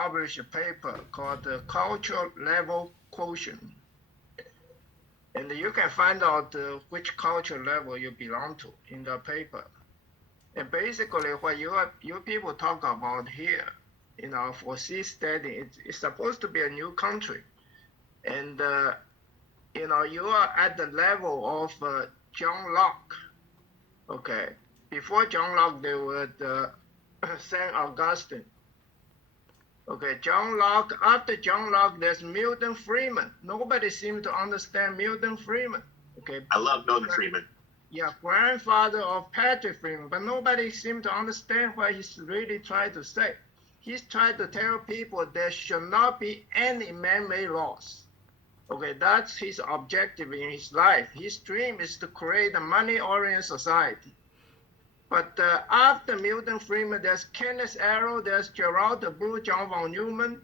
published a paper called the Culture Level Quotient. And you can find out which culture level you belong to in the paper. And basically what you people talk about here, for sea study, it's supposed to be a new country. And, you are at the level of John Locke. Okay. Before John Locke, there was St. Augustine. Okay, John Locke. After John Locke, there's Milton Friedman. Nobody seems to understand Milton Friedman. Okay. I love Milton Friedman. Yeah, grandfather of Patrick Friedman, but nobody seems to understand what he's really trying to say. He's trying to tell people there should not be any man-made laws. Okay, that's his objective in his life. His dream is to create a money-oriented society. But after Milton Friedman, there's Kenneth Arrow, there's Gerard Debreu, John von Neumann.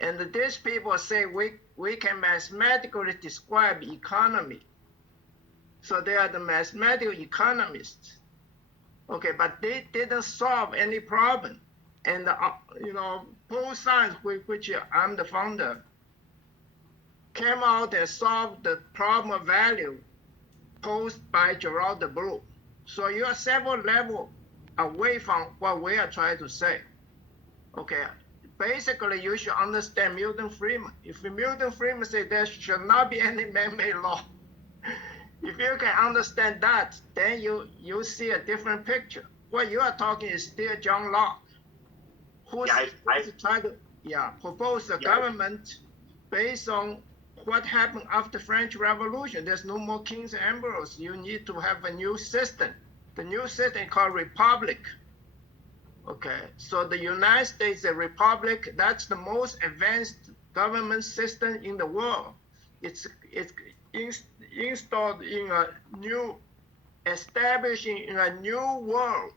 And these people say we can mathematically describe economy. So they are the mathematical economists. Okay, but they didn't solve any problem. And, Post-Science, which I'm the founder, came out and solved the problem of value posed by Gerard Debreu. So you are several levels away from what we are trying to say. Okay, basically you should understand Milton Friedman. If Milton Friedman said there should not be any man-made law, if you can understand that, then you see a different picture. What you are talking is still John Locke, who's trying to propose a government based on what happened after French Revolution. There's no more kings and emperors. You need to have a new system. The new system is called republic. Okay, so the United States, a republic, that's the most advanced government system in the world. It's installed in a new, establishing in a new world.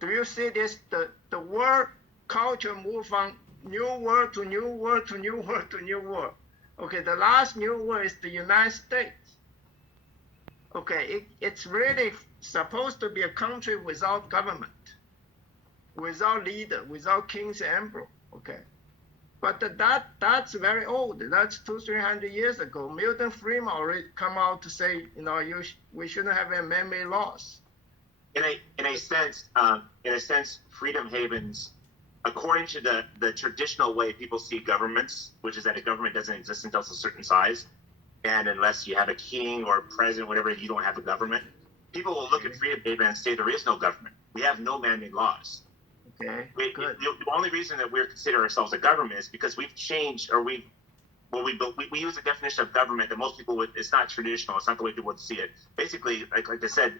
Do you see this? The world culture move from new world to new world to new world to new world. Okay, the last new world is the United States. Okay, it's really supposed to be a country without government, without leader, without kings and emperor. Okay, but that's very old. That's 200-300 years ago. Milton Friedman already come out to say, we shouldn't have any man-made laws. In a sense, freedom havens, according to the traditional way people see governments, which is that a government doesn't exist until it's a certain size, and unless you have a king or a president, whatever, you don't have a government. People will look at freedom haven and say there is no government. We have no man-made laws. Okay. The only reason that we consider ourselves a government is because we've changed, or we use a definition of government that most people would. It's not traditional. It's not the way people would see it. Basically, like I said,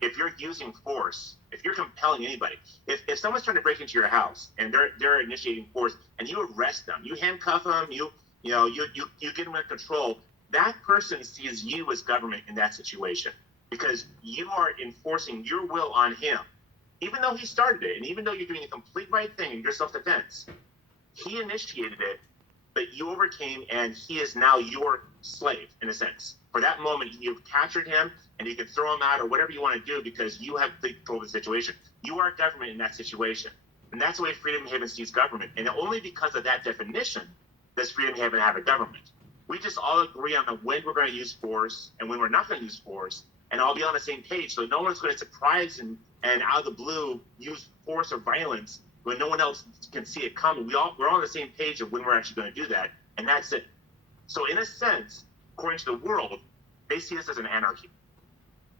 if you're using force, if you're compelling anybody, if someone's trying to break into your house and they're initiating force and you arrest them, you handcuff them, you get them under control, that person sees you as government in that situation because you are enforcing your will on him. Even though he started it, and even though you're doing the complete right thing in your self-defense, he initiated it, but you overcame, and he is now your slave, in a sense. For that moment, you've captured him, and you can throw him out or whatever you want to do because you have control of the situation. You are government in that situation. And that's the way Freedom Haven sees government. And only because of that definition does Freedom Haven have a government. We just all agree on when we're going to use force and when we're not going to use force, and all be on the same page. So no one's going to surprise and out of the blue use force or violence when no one else can see it coming. We're all on the same page of when we're actually going to do that, and that's it. So in a sense, according to the world, they see us as an anarchy.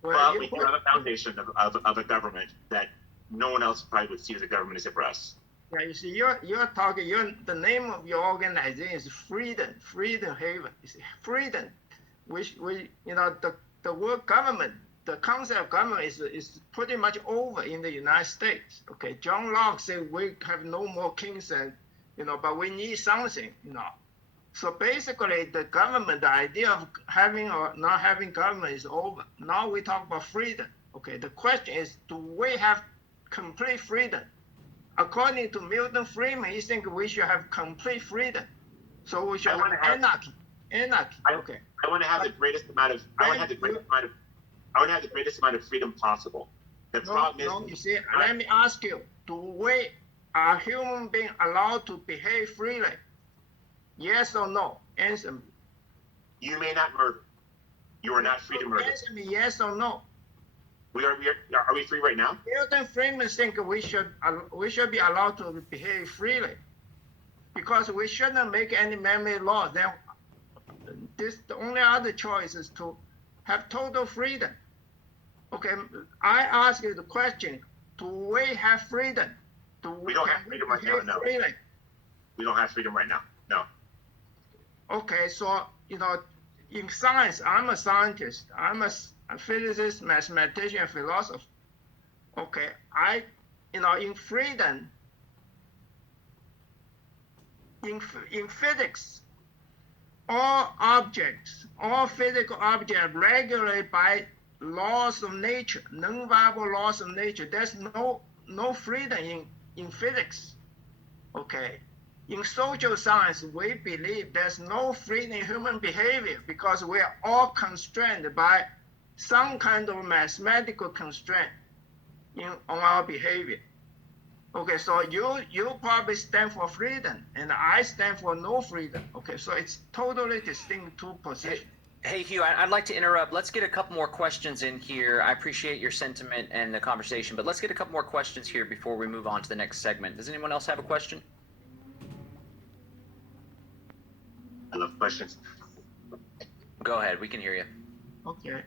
Well, we do have a foundation of a government that no one else probably would see as a government except for us. Yeah, you see, you're talking. The name of your organization is Freedom Haven. You see, freedom, which the word government. The concept of government is pretty much over in the United States. Okay, John Locke said we have no more kings and but we need something. So basically, the government, the idea of having or not having government is over. Now we talk about freedom. Okay, the question is, do we have complete freedom? According to Milton Friedman, he thinks we should have complete freedom. So we should have anarchy. Okay. I want to have the greatest amount of. I want to have the greatest amount of freedom possible. The problem is. You see, let me ask you: do we are human beings allowed to behave freely? Yes or no? Answer me. You may not murder. You are not free to murder. Answer me yes or no. Are we free right now? Milton Friedman thinks we should be allowed to behave freely because we shouldn't make any man-made laws. Then the only other choice is to have total freedom. Okay, I ask you the question: do we have freedom? We don't have freedom right now. No. Freely? We don't have freedom right now. No. Okay, so in science, I'm a scientist. I'm a physicist, mathematician, philosopher. Okay, in freedom, in physics, all physical objects are regulated by laws of nature, non-violable laws of nature. There's no freedom in physics. Okay. In social science, we believe there's no freedom in human behavior because we are all constrained by some kind of mathematical constraint on our behavior. Okay, so you probably stand for freedom, and I stand for no freedom. Okay, so it's totally distinct two positions. Hey, Hugh, I'd like to interrupt. Let's get a couple more questions in here. I appreciate your sentiment and the conversation, but let's get a couple more questions here before we move on to the next segment. Does anyone else have a question? I love questions. Go ahead. We can hear you. Okay.